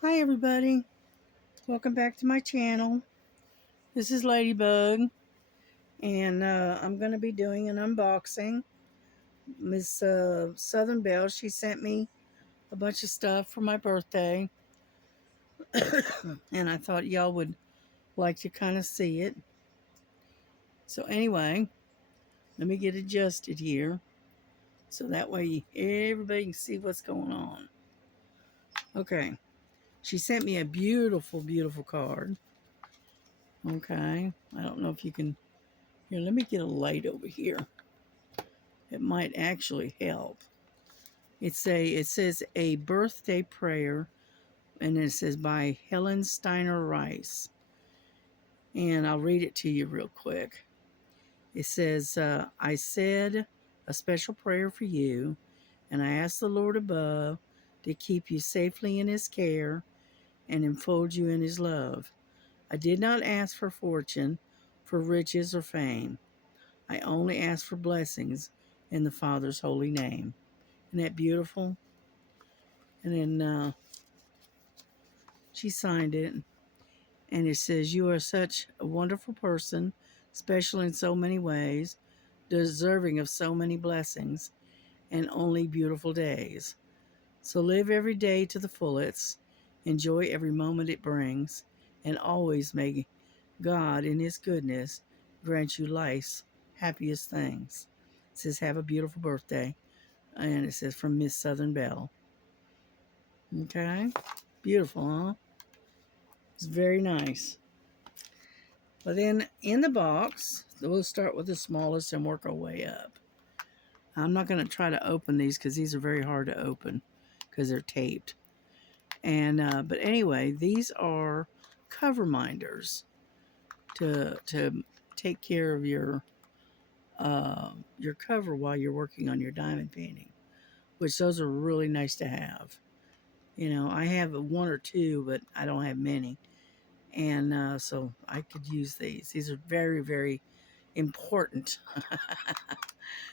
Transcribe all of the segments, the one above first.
Hi everybody, welcome back to my channel. This is Ladybug, and I'm going to be doing an unboxing. Miss Southern Belle, she sent me a bunch of stuff for my birthday, and I thought y'all would like to kind of see it. So anyway, let me get adjusted here, so that way everybody can see what's going on. Okay, she sent me a beautiful, beautiful card. Okay, I don't know if you can, here, let me get a light over here. It might actually help. It says a birthday prayer, and it says by Helen Steiner Rice. And I'll read it to you real quick. It says, I said a special prayer for you, and I ask the Lord above to keep you safely in his care and enfold you in his love. I did not ask for fortune, for riches, or fame. I only ask for blessings in the Father's holy name. Isn't that beautiful? And then she signed it, and it says, you are such a wonderful person, special in so many ways, deserving of so many blessings, and only beautiful days. So live every day to the fullest, enjoy every moment it brings, and always may God, in his goodness, grant you life's happiest things. It says, have a beautiful birthday. And it says, from Miss Southern Belle. Okay? Beautiful, huh? It's very nice. But then in the box, we'll start with the smallest and work our way up. I'm not going to try to open these because these are very hard to open because they're taped. And but anyway, these are cover minders to take care of your cover while you're working on your diamond painting, which those are really nice to have. You know, I have one or two, but I don't have many. And so I could use these. These are very, very important.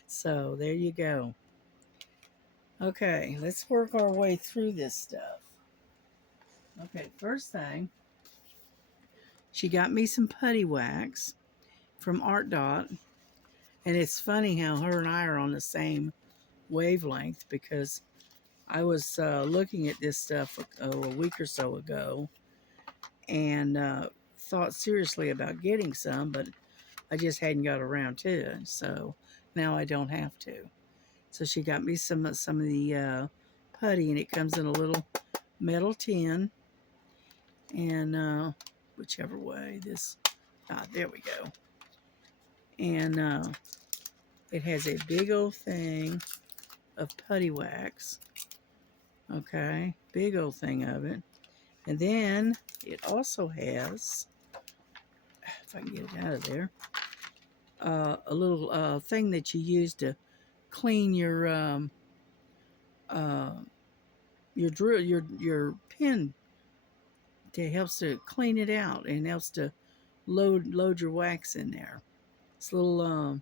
So there you go. Okay, let's work our way through this stuff. Okay, first thing, she got me some putty wax from Art Dot. And it's funny how her and I are on the same wavelength because I was looking at this stuff a week or so ago and thought seriously about getting some, but I just hadn't got around to it. So now I don't have to. So she got me some of the putty, and it comes in a little metal tin, and whichever way this, there we go. And it has a big old thing of putty wax. Okay, big old thing of it. And then it also has, if I can get it out of there, a little thing that you use to clean uh, your drill, your pin. It helps to clean it out and helps to load your wax in there. It's a little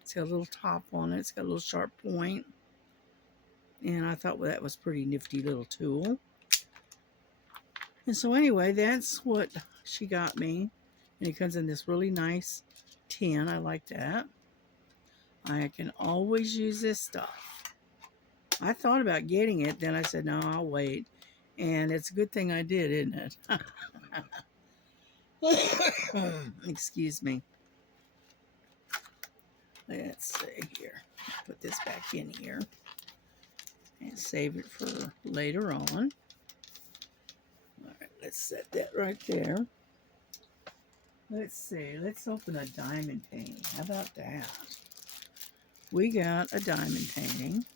it's got a little top on it. It's got a little sharp point, and I thought, well, that was a pretty nifty little tool. And so anyway, that's what she got me, and it comes in this really nice tin. I like that. I can always use this stuff. I thought about getting it, then I said, no, I'll wait. And it's a good thing I did, isn't it? Excuse me. Let's see here. Put this back in here and save it for later on. All right, let's set that right there. Let's see. Let's open a diamond painting. How about that? We got a diamond painting.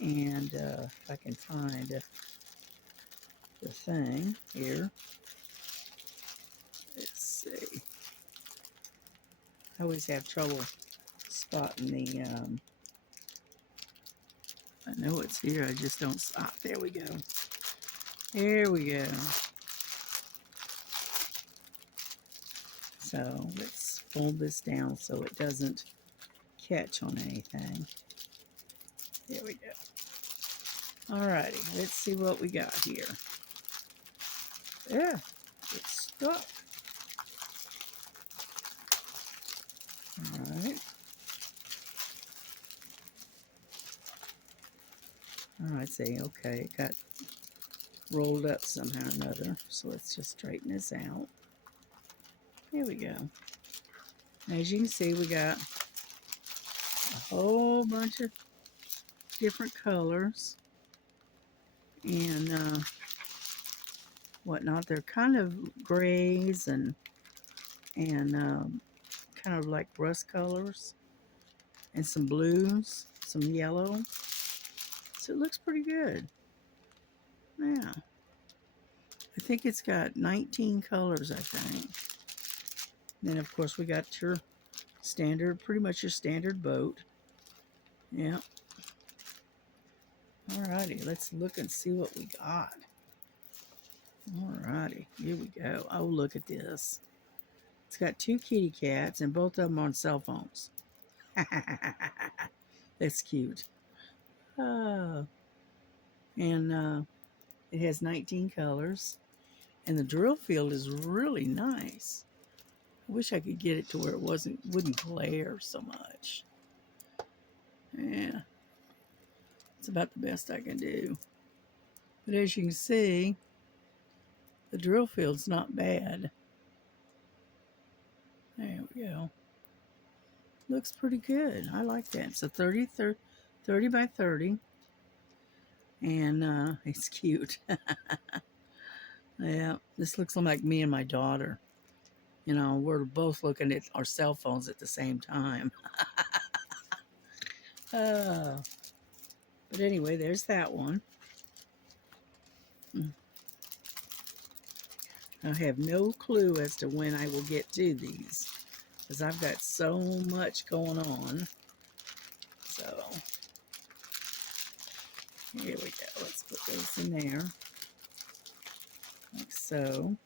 And if I can find the thing here. Let's see. I always have trouble spotting the, I know it's here, I just don't, there we go. There we go. So let's fold this down so it doesn't catch on anything. There we go. Alrighty, let's see what we got here. Yeah, it's stuck. Alright. Oh, I see. Okay, it got rolled up somehow or another. So let's just straighten this out. Here we go. As you can see, we got a whole bunch of different colors and whatnot. They're kind of grays and kind of like rust colors and some blues, some yellow. So it looks pretty good. Yeah. I think it's got 19 colors, I think. Then, of course, we got your standard, pretty much your standard boat. Yeah. Alrighty, let's look and see what we got. Alrighty, here we go. Oh, look at this. It's got two kitty cats and both of them on cell phones. That's cute. Oh. And it has 19 colors. And the drill field is really nice. I wish I could get it to where it wouldn't glare so much. Yeah. It's about the best I can do. But as you can see, the drill field's not bad. There we go. Looks pretty good. I like that. It's a 30 by 30. And it's cute. Yeah, this looks like me and my daughter. You know, we're both looking at our cell phones at the same time. uh, but anyway, there's that one. I have no clue as to when I will get to these because I've got so much going on. So here we go. Let's put those in there like so.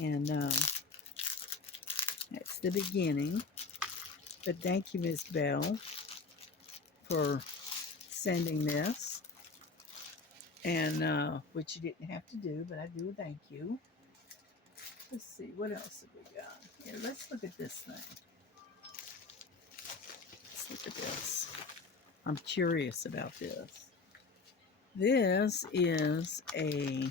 And that's the beginning. But thank you, Miss Belle, for sending this. And which you didn't have to do, but I do thank you. Let's see, what else have we got? Here, let's look at this thing. Let's look at this. I'm curious about this. This is a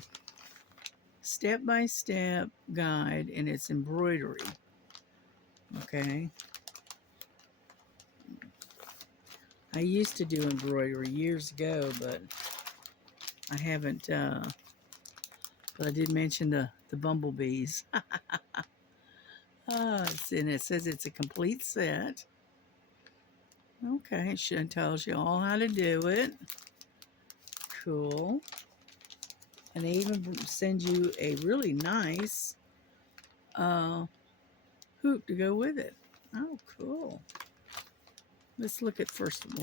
step-by-step guide, and it's embroidery. Okay. I used to do embroidery years ago, but I haven't, but I did mention the bumblebees. And it says it's a complete set. Okay, it tells you all how to do it. Cool. And they even send you a really nice hoop to go with it. Oh, cool. Let's look at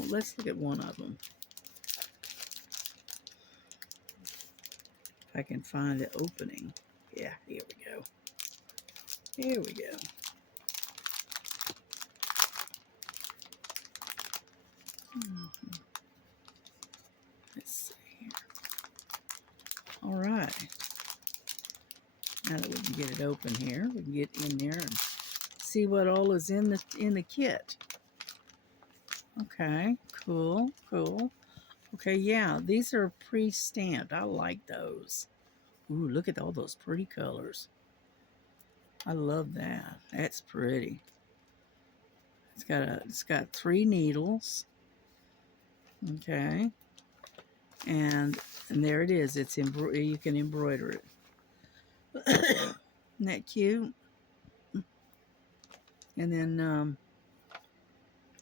let's look at one of them. If I can find the opening. Yeah, here we go. Here we go. Let's see here. All right. Now that we can get it open here, we can get in there and see what all is in the kit. Okay, cool, cool. Okay, yeah, these are pre-stamped. I like those. Ooh, look at all those pretty colors. I love that. That's pretty. It's got 3 needles. Okay. And there it is. You can embroider it. Isn't that cute? And then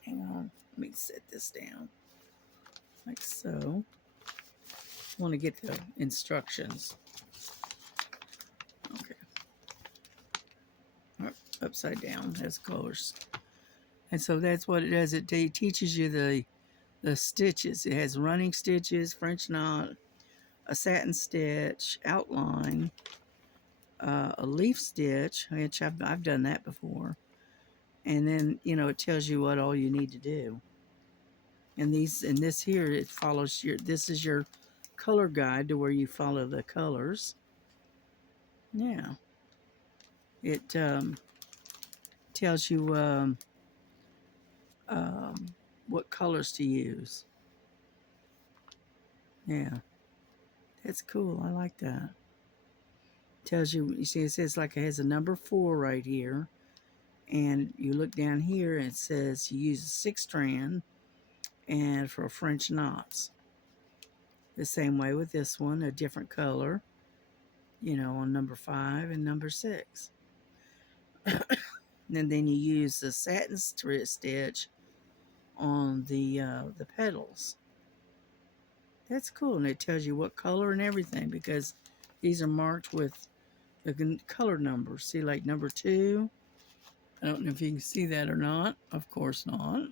hang on, let me set this down. Like so. I want to get the instructions. Okay. Upside down has colors. And so that's what it does. It teaches you the stitches. It has running stitches, French knot, a satin stitch, outline, a leaf stitch, which I've done that before. And then, you know, it tells you what all you need to do. And this here, it follows this is your color guide to where you follow the colors. Yeah. It tells you um, what colors to use. Yeah. That's cool. I like that. Tells you, you see, it says like it has a number 4 right here. And you look down here and it says you use a 6 strand and for French knots. The same way with this one, a different color, you know, on number 5 and number 6. And then you use the satin stitch on the petals. That's cool, and it tells you what color and everything because these are marked with the color numbers. See, like number 2. I don't know if you can see that or not. Of course not.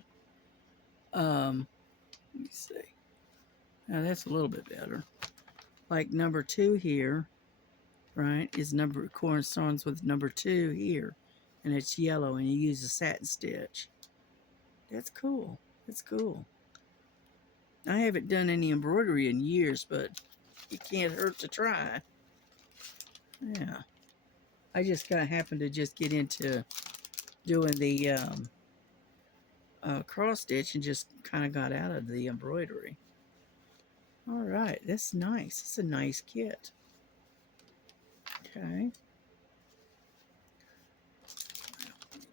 Let me see. Now that's a little bit better. Like number 2 here, right, is number corresponds with number 2 here, and it's yellow, and you use a satin stitch. That's cool. That's cool. I haven't done any embroidery in years, but it can't hurt to try. Yeah. I just kind of happened to just get into doing the cross stitch and just kind of got out of the embroidery. All right, that's nice. It's a nice kit. Okay.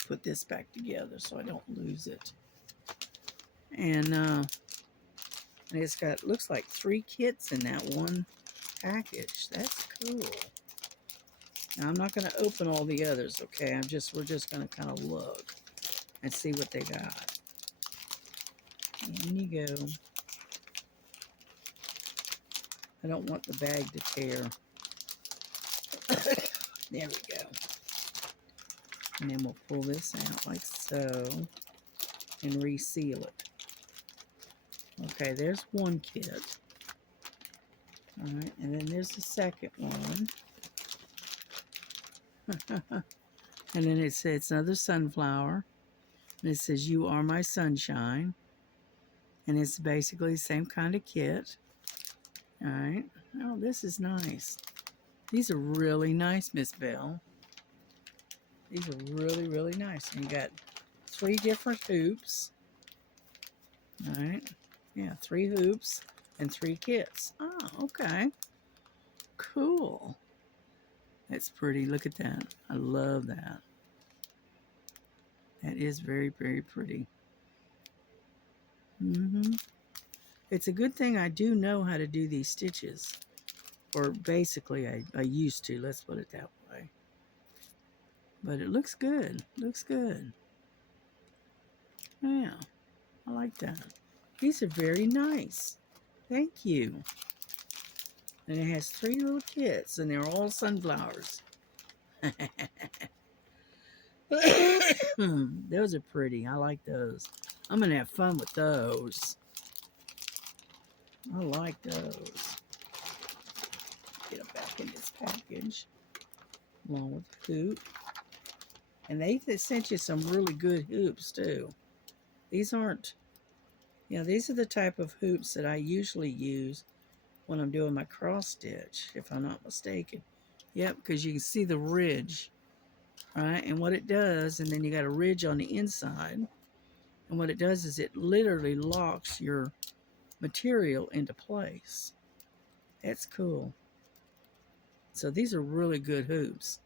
Put this back together so I don't lose it. And it's got, looks like 3 kits in that one package. That's cool. Now I'm not going to open all the others, okay? We're just going to kind of look and see what they got. In you go. I don't want the bag to tear. There we go. And then we'll pull this out like so and reseal it. Okay, there's one kit. All right, and then there's the second one. And then it says it's another sunflower. And it says, "You are my sunshine." And it's basically the same kind of kit. All right. Oh, this is nice. These are really nice, Miss Belle. These are really, really nice. And you got 3 different hoops. All right. Yeah, 3 hoops and 3 kits. Oh, okay. Cool. That's pretty. Look at that. I love that. That is very, very pretty. It's a good thing I do know how to do these stitches. Or basically, I used to. Let's put it that way. But it looks good. Looks good. Yeah. I like that. These are very nice. Thank you. And it has 3 little kits, and they're all sunflowers. Those are pretty. I like those. I'm going to have fun with those. I like those. Get them back in this package. Along with the hoop. And they sent you some really good hoops, too. These aren't... these are the type of hoops that I usually use when I'm doing my cross stitch, if I'm not mistaken. Yep, because you can see the ridge, right? And what it does, and then you got a ridge on the inside. And what it does is it literally locks your material into place. That's cool. So these are really good hoops.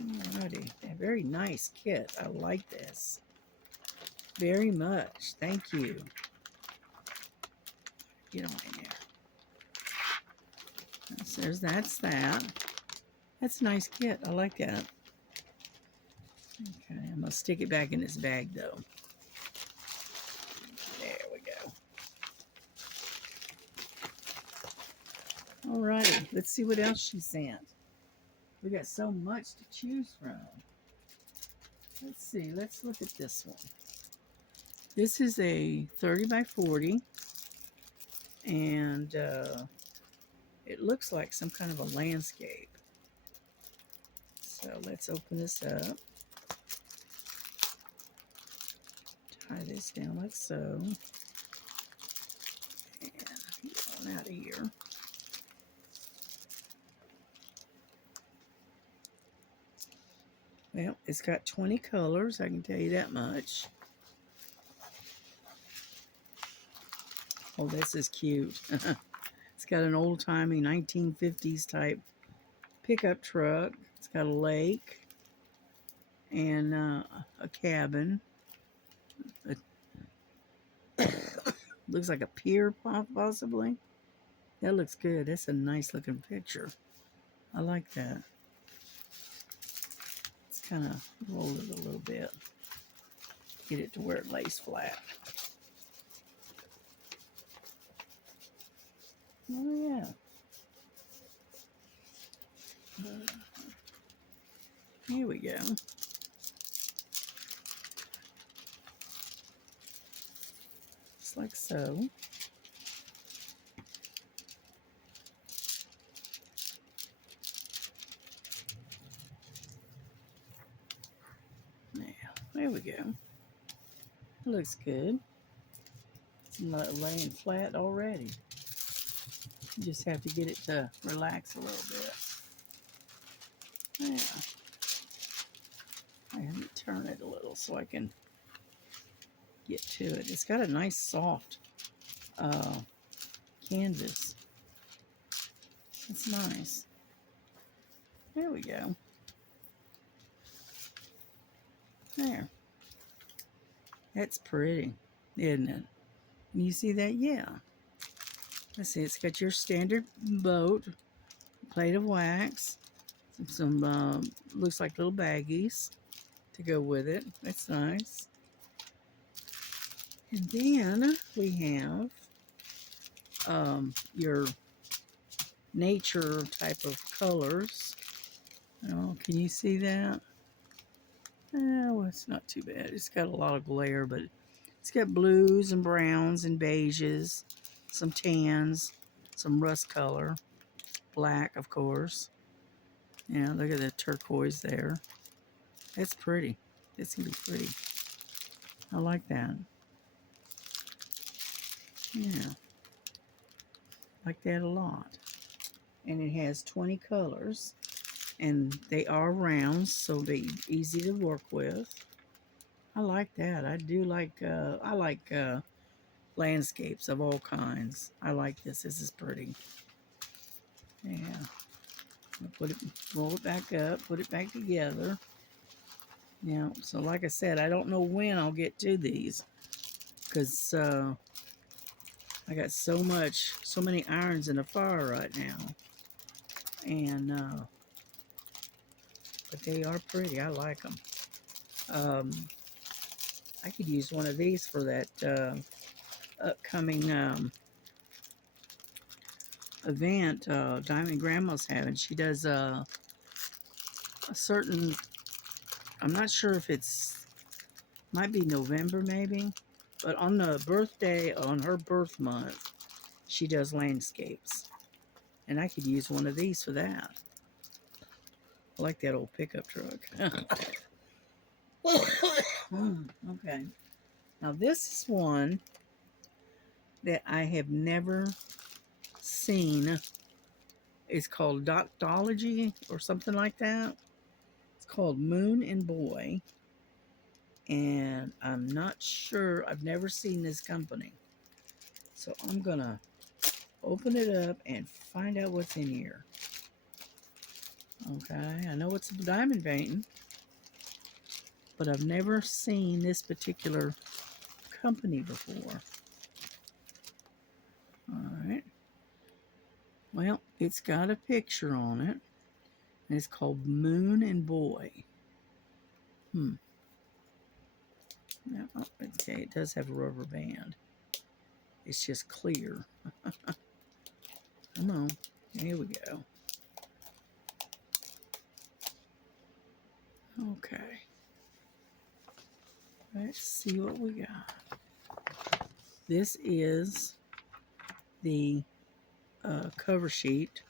Alrighty, a very nice kit. I like this very much. Thank you. Get on in there. That's that. That's a nice kit. I like that. Okay, I'm gonna stick it back in this bag though. There we go. Alrighty, let's see what else she sent. We got so much to choose from. Let's see, let's look at this one. This is a 30 by 40, and it looks like some kind of a landscape. So let's open this up. tie this down like so. And get on out of here. Well, it's got 20 colors, I can tell you that much. Oh, this is cute. It's got an old-timey 1950s type pickup truck. It's got a lake and a cabin. It looks like a pier, possibly. That looks good. That's a nice looking picture. I like that. Let's kind of roll it a little bit. Get it to where it lays flat. Oh, yeah. Here we go. Just like so. Now, there we go. It looks good. It's laying flat already. You just have to get it to relax a little bit. Yeah. I have to turn it a little so I can get to it. It's got a nice soft canvas. It's nice. There we go. There. That's pretty, isn't it? Can you see that? Yeah. Let's see, it's got your standard boat, plate of wax, some looks like little baggies to go with it. That's nice. And then we have your nature type of colors. Oh, can you see that? Oh, it's not too bad. It's got a lot of glare, but it's got blues and browns and beiges, some tans, some rust color, black, of course. Yeah, look at the turquoise there. It's pretty. It's going to be pretty. I like that. Yeah. Like that a lot. And it has 20 colors. And they are rounds, so they're easy to work with. I like that. I do like, landscapes of all kinds. I like this. This is pretty. Yeah. I'll roll it back up, put it back together. Yeah, so like I said, I don't know when I'll get to these because I got so many irons in the fire right now. And, but they are pretty. I like them. I could use one of these for that upcoming event Diamond Grandma's having. She does a certain, I'm not sure if it's, might be November maybe, but on the birthday, on her birth month, she does landscapes. And I could use one of these for that. I like that old pickup truck. Okay. Now this is one that I have never seen. It's called Doctology or something like that. It's called Moon and Boy. And I'm not sure. I've never seen this company. So I'm going to open it up and find out what's in here. Okay. I know it's diamond painting, but I've never seen this particular company before. Alright. Well, it's got a picture on it. And it's called Moon and Boy. Yeah, oh, okay, it does have a rubber band. It's just clear. Come on. Here we go. Okay. Let's see what we got. This is the cover sheet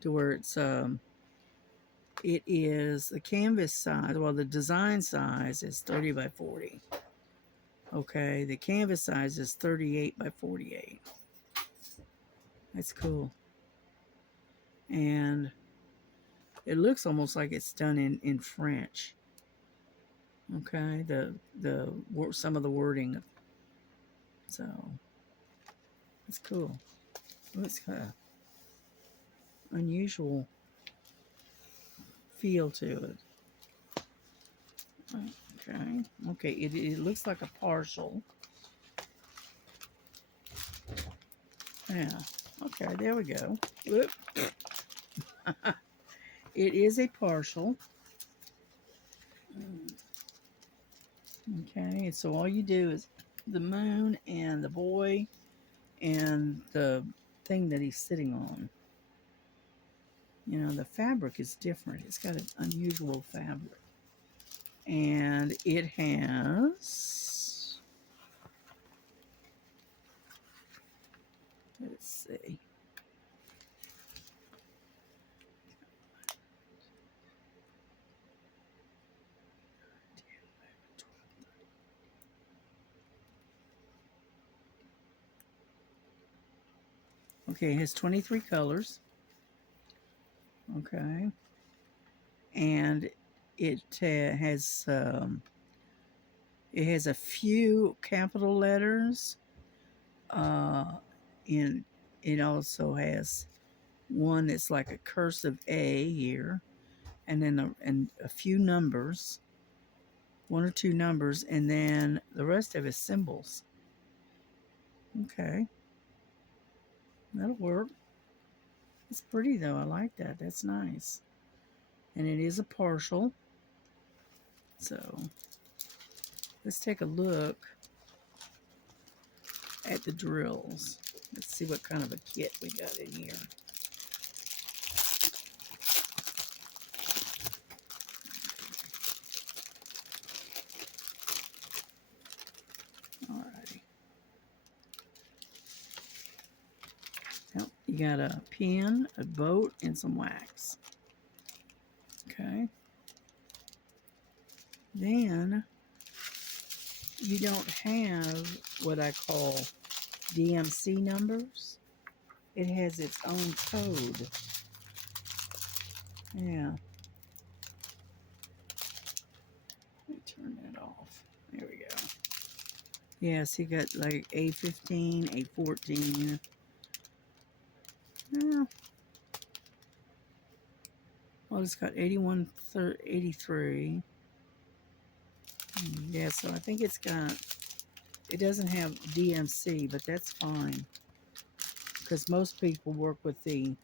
to where it's it is the canvas size, well the design size is 30 by 40. Okay, the canvas size is 38 by 48. That's cool. And it looks almost like it's done in French. Okay, some of the wording. So it's cool. It's got an unusual feel to it. Okay. Okay. It looks like a partial. Yeah. Okay. There we go. Whoop. It is a partial. Okay. And so all you do is the moon and the boy and the thing that he's sitting on. You know, the fabric is different. It's got an unusual fabric. And it has, let's see. Okay, it has 23 colors. Okay. And it has a few capital letters. And it also has one that's like a cursive A here, and then a few numbers, one or two numbers, and then the rest of it is symbols. Okay, that'll work. It's pretty though. I like that. That's nice. And it is a partial. So let's take a look at the drills. Let's see what kind of a kit we got in here. Alrighty. Well, you got a pen, a boat, and some wax. Okay. Then you don't have what I call DMC numbers. It has its own code. Yeah. Let me turn that off. There we go. Yes, he got like A15, A14. Yeah. Well, it's got 81, 83. Yeah, so I think it doesn't have DMC, but that's fine. Because most people work with the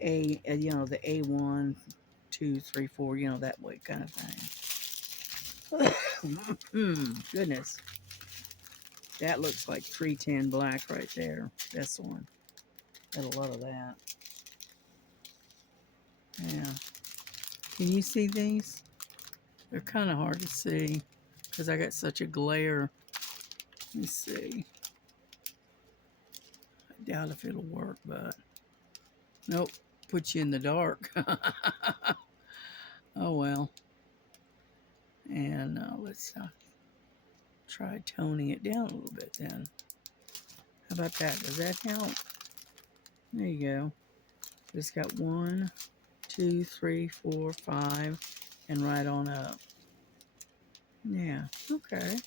the A1, 2, 3, 4, that way kind of thing. Goodness. That looks like 310 black right there. That's the one. Got a lot of that. Yeah. Can you see these? They're kind of hard to see because I got such a glare. Let me see. I doubt if it'll work, but nope. Put you in the dark. Oh well. And let's try toning it down a little bit then. How about that? Does that help? There you go. It's got 1, 2, 3, 4, 5, and right on up. Yeah, okay.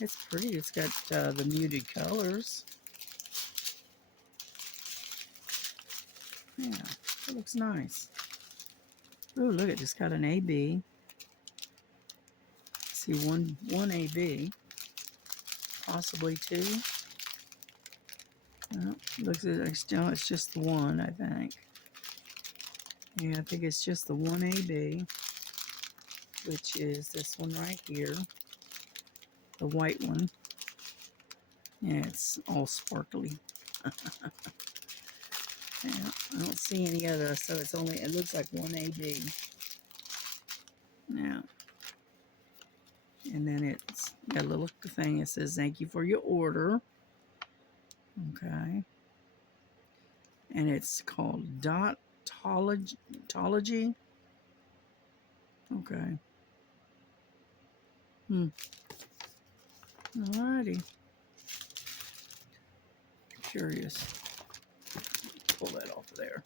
It's pretty. It's got the muted colors. Yeah, it looks nice. Oh, look, it just got an AB. See, one AB, possibly two. Looks like it's just the one, I think. Yeah, I think it's just the one AB, which is this one right here, the white one. Yeah, it's all sparkly. Yeah, I don't see any other, so it looks like one AB. Yeah. And then it's got a little thing that says, thank you for your order. Okay. And it's called Dotology. Okay. Alrighty. Curious. Pull that off of there.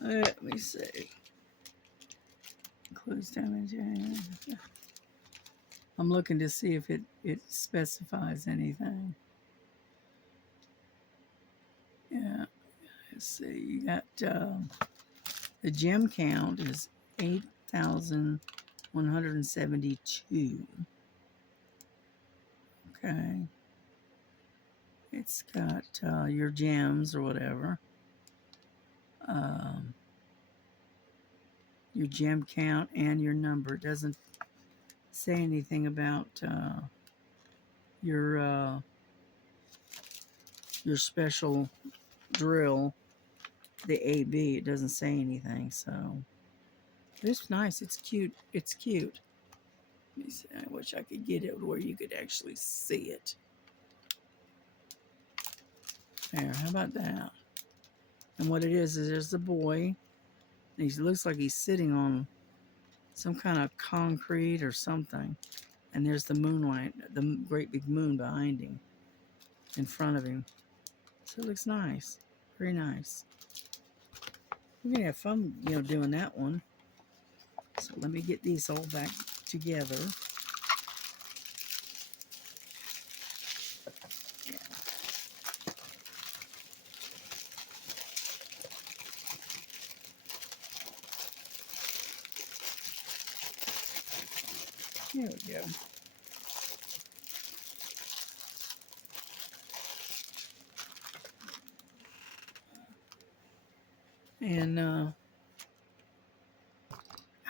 Let me see. Close damage. I'm looking to see if it specifies anything. Yeah. Let's see. You got the gem count is 8,172. Okay. It's got your gems or whatever. Your gem count and your number. It doesn't say anything about your special drill, the AB. It doesn't say anything, so it's nice. It's cute. It's cute. Let me see. I wish I could get it where you could actually see it. There, how about that? And what it is there's the boy. He looks like he's sitting on some kind of concrete or something. And there's the moonlight, the great big moon behind him, in front of him. So it looks nice. Very nice. We're going to have fun, doing that one. So let me get these all back together. Yeah. There we go. And,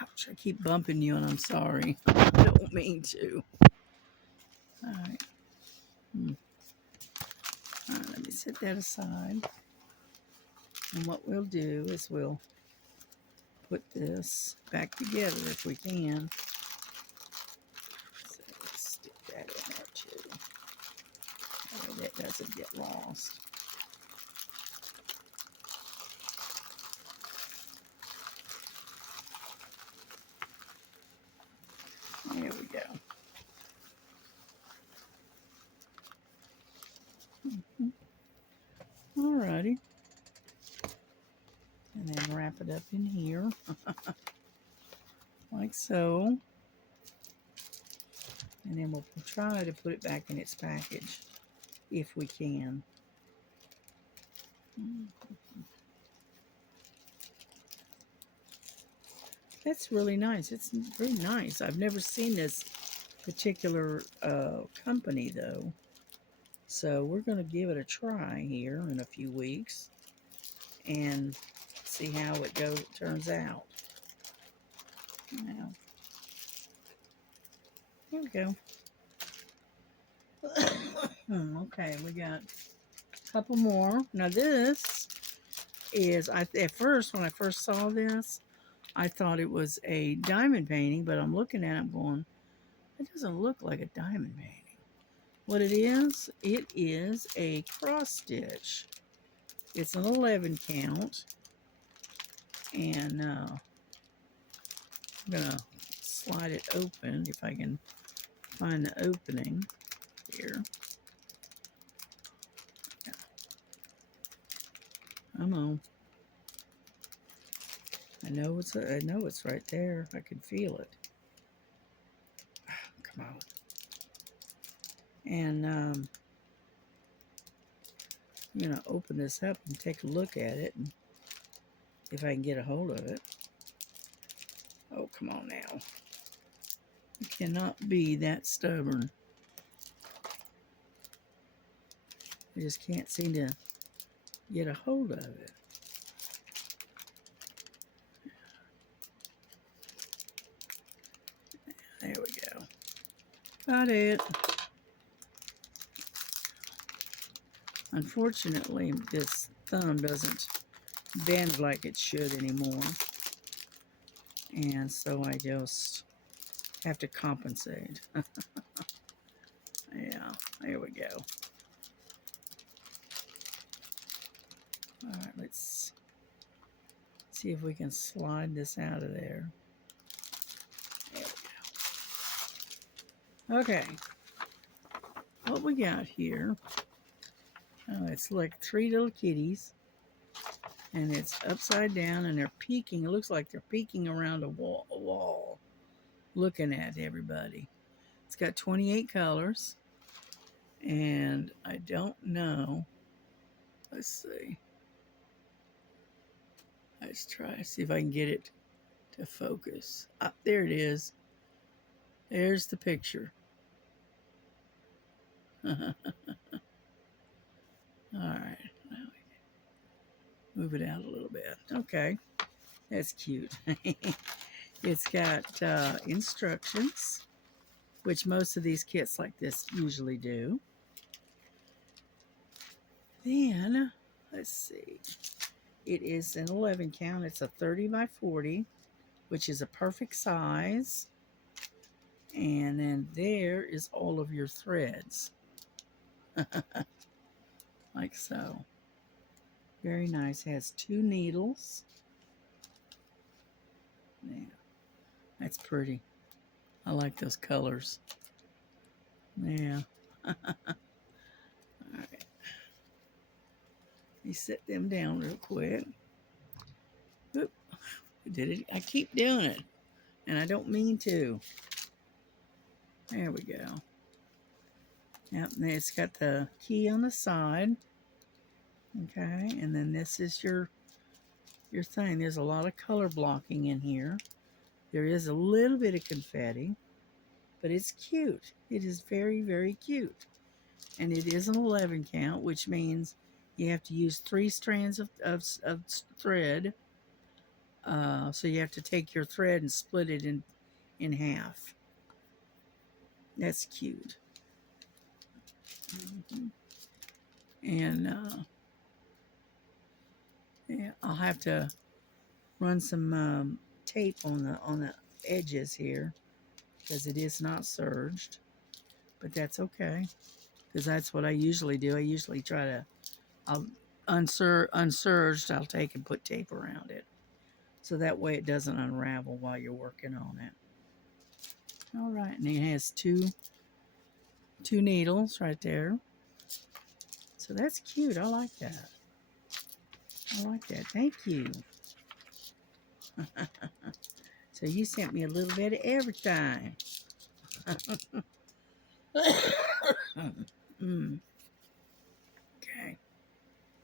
ouch, I keep bumping you and I'm sorry. I don't mean to. All right. All right, let me set that aside. And what we'll do is we'll put this back together if we can. So let's stick that in there too. That way that doesn't get lost. There we go. Alrighty. And then wrap it up in here. Like so. And then we'll try to put it back in its package if we can. That's really nice. It's very nice. I've never seen this particular company though. So we're going to give it a try here in a few weeks and see how it turns out. Now, here we go. Okay, we got a couple more. Now this is, at first, when I first saw this, I thought it was a diamond painting, but I'm looking at it, I'm going, it doesn't look like a diamond painting. What it is a cross stitch. It's an 11 count, and I'm gonna slide it open if I can find the opening here. Come on. I know it's right there. I can feel it. Come on. And I'm gonna open this up and take a look at it, and if I can get a hold of it. Oh, come on now. You cannot be that stubborn. I just can't seem to get a hold of it. There we go. Got it. Unfortunately, this thumb doesn't bend like it should anymore. And so I just have to compensate. Yeah, there we go. All right, let's see if we can slide this out of there. There we go. Okay. what we got here. Oh, it's like 3 little kitties. And it's upside down and they're peeking. It looks like they're peeking around a wall looking at everybody. It's got 28 colors. And I don't know. Let's see. Let's try to see if I can get it to focus. Ah, there it is. There's the picture. All right. Now move it out a little bit. Okay. That's cute. It's got instructions, which most of these kits like this usually do. Then, let's see. It is an 11 count. It's a 30 by 40, which is a perfect size. And then there is all of your threads. Like so. Very nice. Has 2 needles. Yeah, that's pretty. I like those colors. Yeah. All right. Let me set them down real quick. Oop. I did it. I keep doing it, and I don't mean to. There we go. Yep, and it's got the key on the side. Okay, and then this is your thing. There's a lot of color blocking in here. There is a little bit of confetti, but it's cute. It is very, very cute. And it is an 11 count, which means you have to use 3 strands of thread. So you have to take your thread and split it in half. That's cute. And yeah, I'll have to run some tape on the edges here because it is not serged, but that's okay because that's what I usually do. I usually try to, I'll unserged, I'll take and put tape around it so that way it doesn't unravel while you're working on it. All right, and it has two needles right there. So that's cute. I like that. I like that. Thank you. So you sent me a little bit of everything. Okay.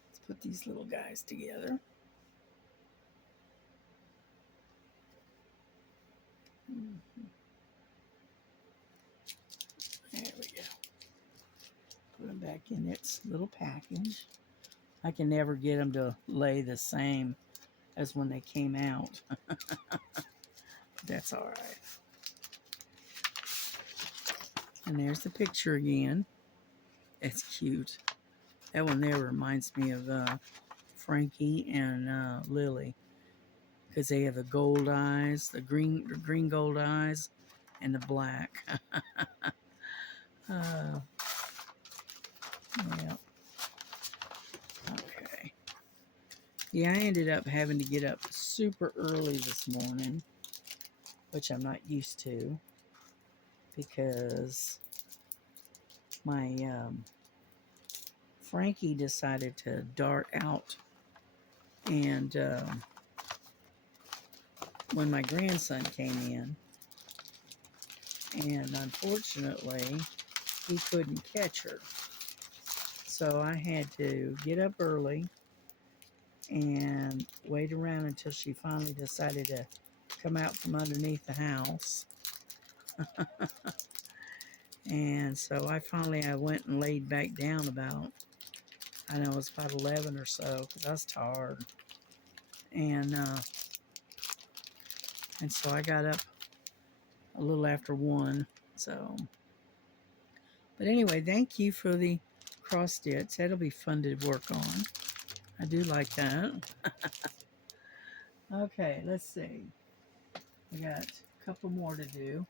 Let's put these little guys together. There we go. Put them back in its little package. I can never get them to lay the same as when they came out. That's all right. And there's the picture again. It's cute. That one there reminds me of Frankie and Lily because they have the gold eyes, the green gold eyes, and the black. Yeah. Okay. Yeah, I ended up having to get up super early this morning, which I'm not used to because my Frankie decided to dart out, and when my grandson came in, and unfortunately he couldn't catch her, so I had to get up early and wait around until she finally decided to come out from underneath the house. And so I went and laid back down about, I know it was about 11 or so because I was tired. And so I got up a little after 1. So, but anyway, thank you for the cross stitch. That'll be fun to work on. I do like that. Okay, let's see. We got a couple more to do,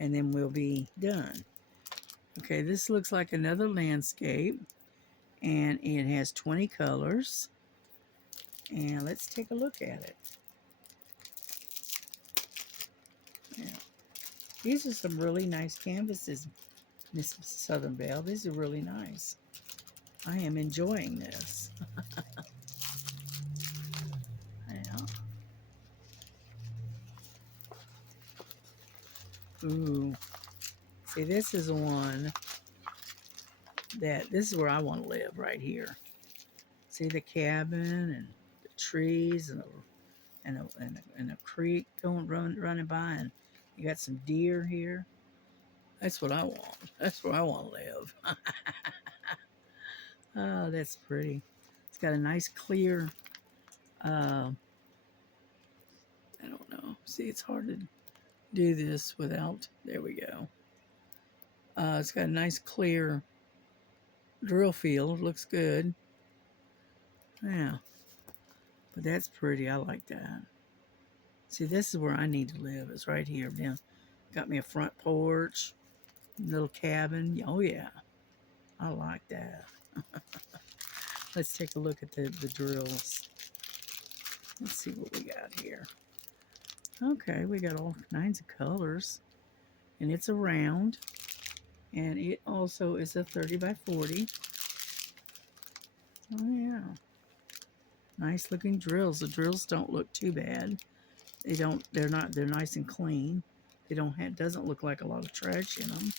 and then we'll be done. Okay, this looks like another landscape, and it has 20 colors. And let's take a look at it. Yeah. These are some really nice canvases Miss Southern Belle. These are really nice. I am enjoying this. Yeah. Ooh. See, this is the one that, this is where I want to live, right here. See the cabin and the trees and a creek running by, and you got some deer here. That's what I want. That's where I want to live. Oh, that's pretty. It's got a nice clear, I don't know. See, it's hard to do this without, there we go. It's got a nice clear drill field. Looks good. Yeah, but that's pretty. I like that. See, this is where I need to live. It's right here. Down, got me a front porch, little cabin. Oh yeah, I like that. Let's take a look at the drills. Let's see what we got here. Okay, we got all kinds of colors, and it's a round, and it also is a 30 by 40. Oh yeah, nice looking drills. The drills don't look too bad. They're not, they're nice and clean. They don't have, doesn't look like a lot of trash in them.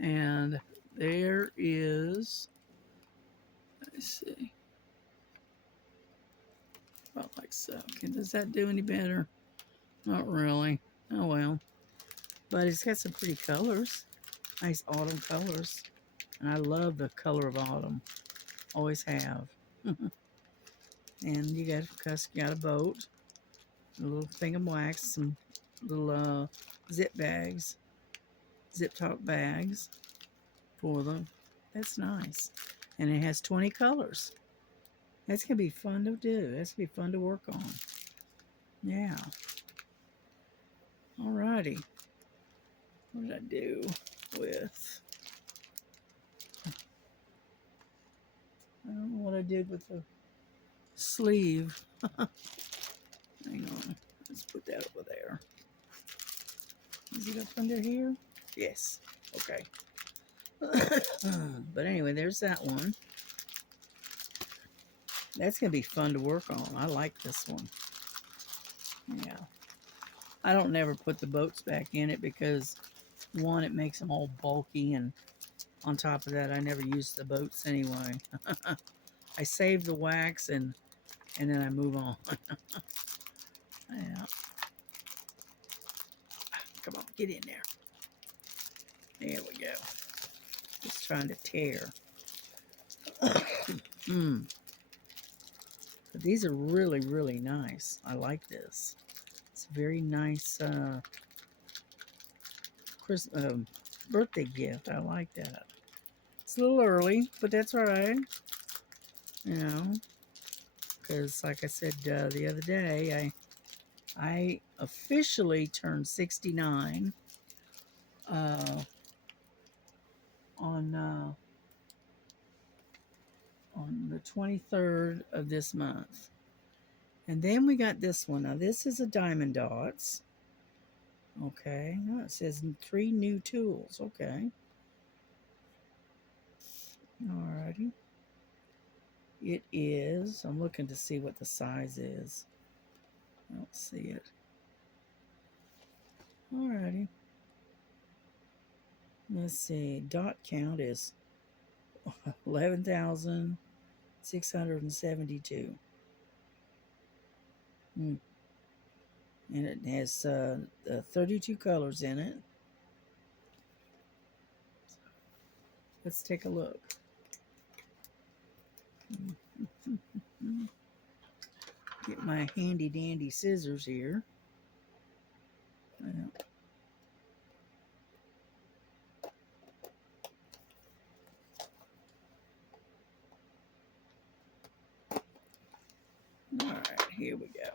And there is, let's see, about like so. Okay, does that do any better? Not really. Oh well. But it's got some pretty colors. Nice autumn colors. And I love the color of autumn. Always have. And you got a boat, a little thing of wax, some little zip bags, zip top bags for them. That's nice. And it has 20 colors. That's going to be fun to do. That's going to be fun to work on. Yeah. Alrighty. What did I do with... I don't know what I did with the sleeve. Hang on. Let's put that over there. Is it up under here? Yes. Okay. But anyway, there's that one. That's going to be fun to work on. I like this one. Yeah. I don't never put the boats back in it because, one, it makes them all bulky, and on top of that, I never use the boats anyway. I save the wax and then I move on. Yeah. Come on, get in there. There we go. Just trying to tear. But these are really, really nice. I like this. It's a very nice birthday gift. I like that. It's a little early, but that's all right. You know, because like I said the other day, I officially turned 69 on the 23rd of this month. And then we got this one. Now this is a Diamond Dots. Okay. Oh, it says 3 new tools. Okay. Alrighty. It is, I'm looking to see what the size is. I don't see it. Alrighty. Let's see. Dot count is 11,672. And it has 32 colors in it. Let's take a look. Get my handy dandy scissors here. Yeah. All right, here we go.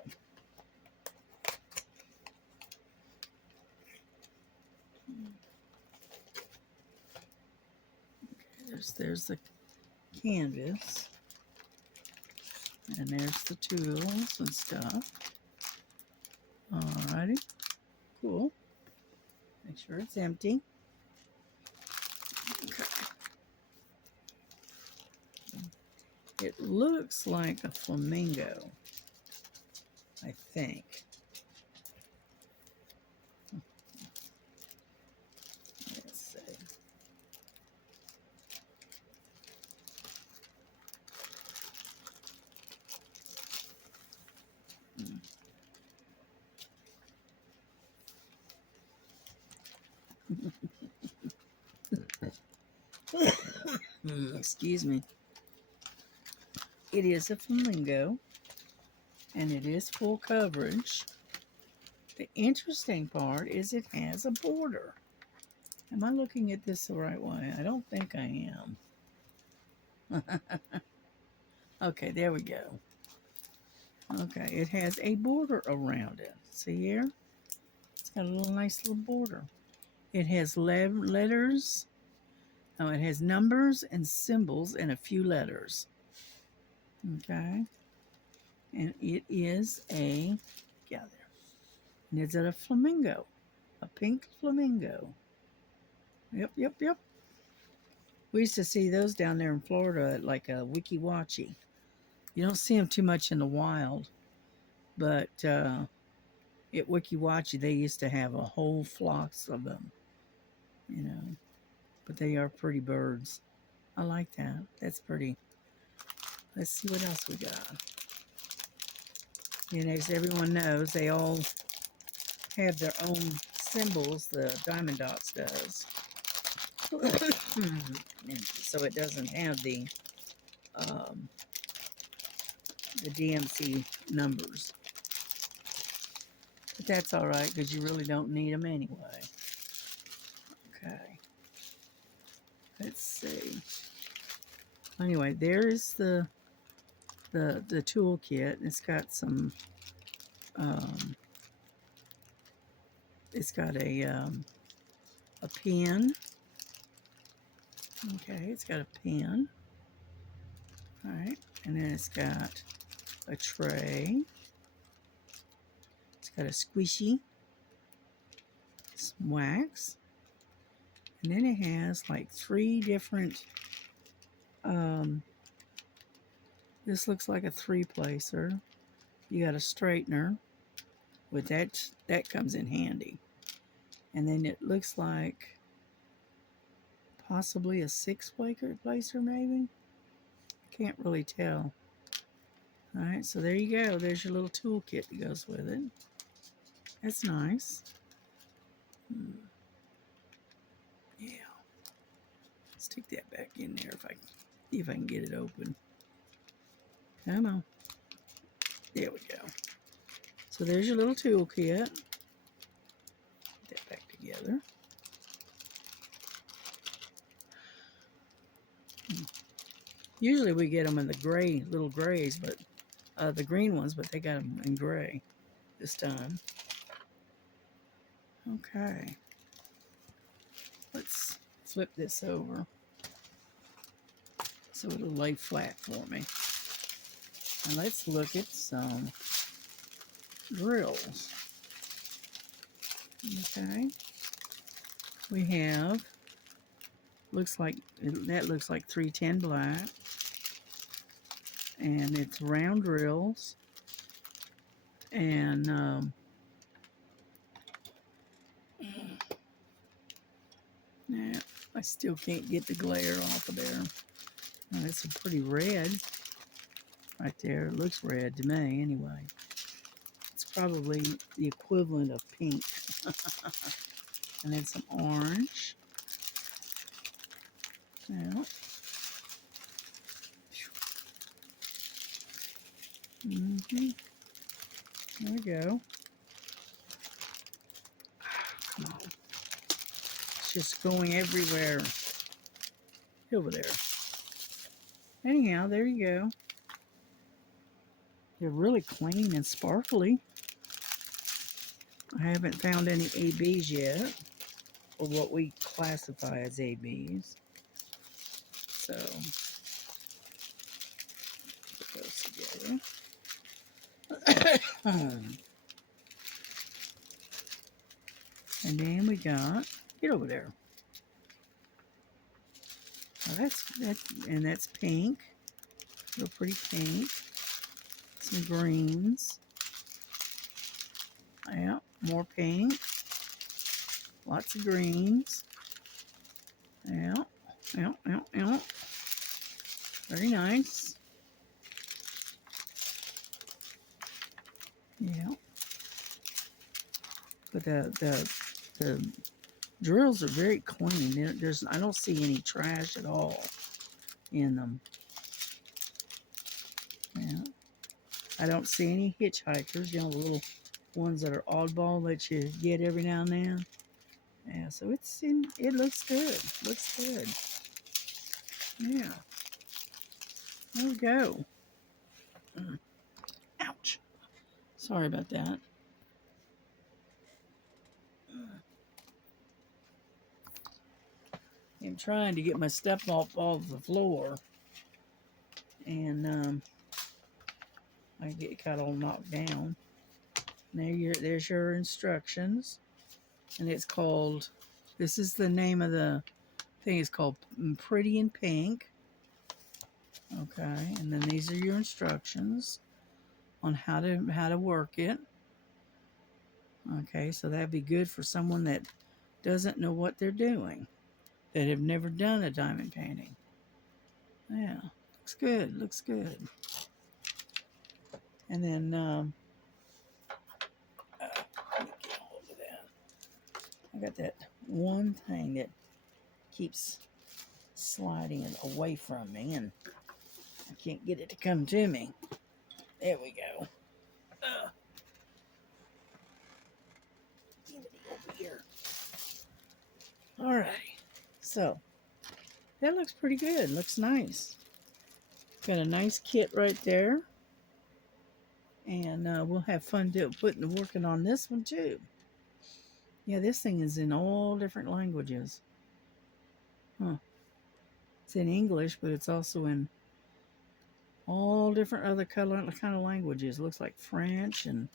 Okay, there's the canvas, and there's the tools and stuff. Alrighty, cool. Make sure it's empty. It looks like a flamingo, I think. Let's see. Excuse me. It is a flamingo, and it is full coverage. The interesting part is it has a border. Am I looking at this the right way? I don't think I am. Okay, there we go. Okay, it has a border around it. See here? It's got a little nice little border. It has letters. No, it has numbers and symbols and a few letters. Okay. And it is a, yeah, there. And it's a flamingo, a pink flamingo. Yep, yep, yep. We used to see those down there in Florida at like a Wiki Watchy. You don't see them too much in the wild, but at Wiki Watchy they used to have a whole flocks of them, you know. But they are pretty birds. I like that. That's pretty. Let's see what else we got. And as everyone knows, they all have their own symbols. The Diamond Dots does. And so it doesn't have the DMC numbers. But that's all right because you really don't need them anyway. Okay. Let's see. Anyway, there's the toolkit. It's got some. It's got a pen. Okay, it's got a pen. All right, and then it's got a tray. It's got a squishy, some wax, and then it has like 3 different. This looks like a 3-placer. You got a straightener, with that comes in handy, and then it looks like possibly a 6-placer maybe. Can't really tell. All right, so there you go. There's your little toolkit that goes with it. That's nice. Yeah. Stick that back in there if I can get it open. Come on. There we go. So there's your little toolkit. Put that back together. Usually we get them in the gray, little grays, but the green ones, but they got them in gray this time. Okay. Let's flip this over so it'll lay flat for me. And let's look at some drills. Okay. We have, that looks like 310 black. And it's round drills. And yeah, I still can't get the glare off of there. Oh, it's a pretty red right there. It looks red to me anyway. It's probably the equivalent of pink. And then some orange. Now, there we go. Come on. It's just going everywhere. Over there. Anyhow, there you go. They're really clean and sparkly. I haven't found any ABs yet, or what we classify as ABs. So, put those together. And then we got, get over there. Now that's pink. Real pretty pink. Some greens. Yeah, more pink. Lots of greens. Yeah, yeah. Very nice. Yeah. But the drills are very clean. I don't see any trash at all in them. Yeah. I don't see any hitchhikers, the little ones that are oddball that you get every now and then. Yeah, so it looks good. Looks good. Yeah. There we go. Ouch. Sorry about that. I'm trying to get my stuff off the floor. And I got all knocked down. There's your instructions. And it's called, this is the name of the thing. It's called Pretty in Pink. Okay, and then these are your instructions on how to work it. Okay, so that'd be good for someone that doesn't know what they're doing, that have never done a diamond painting. Yeah, looks good, looks good. And then let me get a hold of that. I got that one thing that keeps sliding it away from me, and I can't get it to come to me. There we go. Get it over here. All right, so that looks pretty good. Looks nice. Got a nice kit right there. And we'll have fun working on this one too. Yeah, this thing is in all different languages. Huh. It's in English, but it's also in all different other kind of languages. It looks like French, and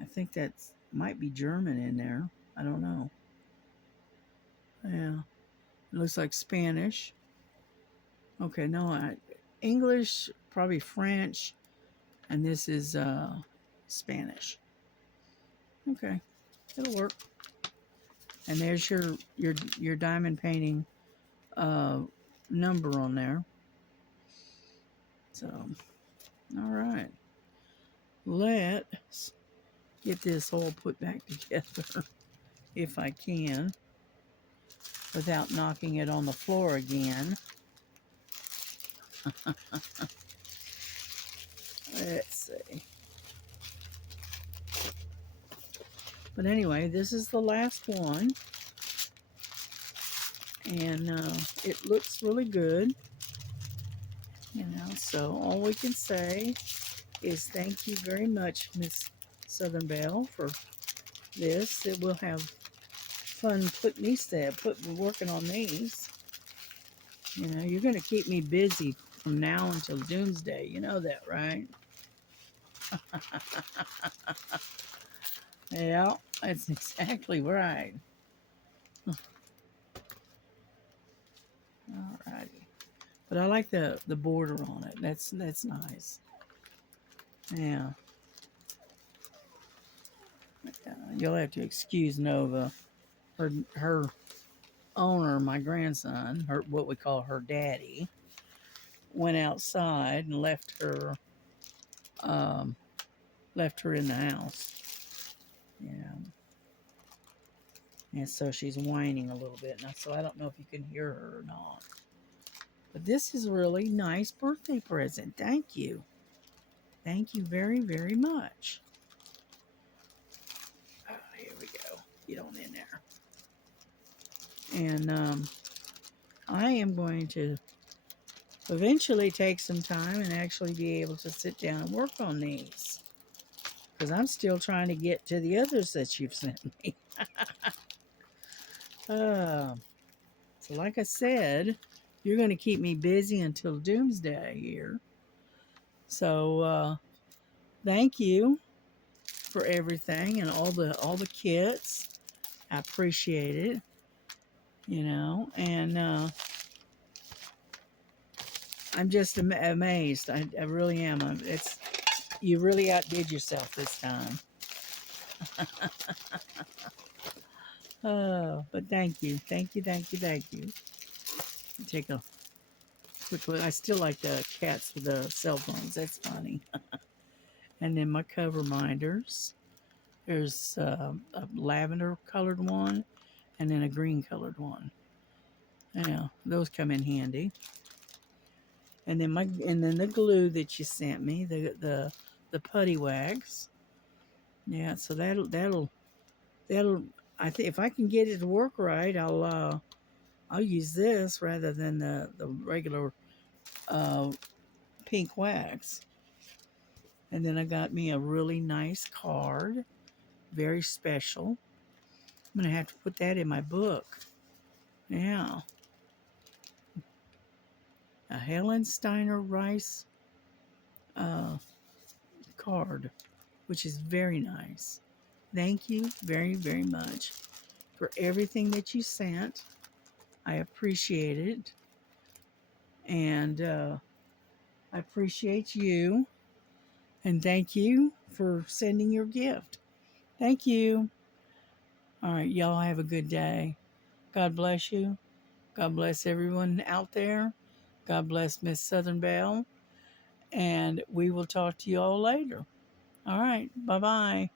I think that might be German in there. I don't know. Yeah. It looks like Spanish. Okay, no, English, probably French, and this is Spanish. Okay, it'll work. And there's your diamond painting number on there. So, all right. Let's get this all put back together if I can without knocking it on the floor again. Let's see. But anyway, this is the last one. And it looks really good. So all we can say is thank you very much, Miss Southern Belle, for this. It will have fun working on these. You're going to keep me busy from now until doomsday. You know that, right? Yeah, that's exactly right. Alrighty. But I like the border on it. That's nice. Yeah. You'll have to excuse Nova. Her owner, my grandson, what we call her daddy, went outside and left her in the house. And so she's whining a little bit now, so I don't know if you can hear her or not. But this is a really nice birthday present. Thank you. Thank you very, very much. Here we go. Get on in there. And I am going to eventually take some time and actually be able to sit down and work on these, because I'm still trying to get to the others that you've sent me. So like I said, you're going to keep me busy until doomsday here. So thank you for everything and all the kits. I appreciate it. And I'm just amazed. I really am. You really outdid yourself this time. Oh, but thank you, thank you, thank you, thank you. Take a quick look. I still like the cats with the cell phones. That's funny. And then my cover minders. There's a lavender colored one, and then a green colored one. Yeah, those come in handy. And then the glue that you sent me, the putty wax. Yeah, so that'll I think if I can get it to work right, I'll use this rather than the regular uh, pink wax. And then I got me a really nice card, very special. I'm gonna have to put that in my book. Yeah, a Helen Steiner Rice uh, card, which is very nice. Thank you very, very much for everything that you sent. I appreciate it. And I appreciate you. And thank you for sending your gift. Thank you. All right, y'all have a good day. God bless you. God bless everyone out there. God bless Miss Southern Belle. And we will talk to you all later. All right. Bye bye.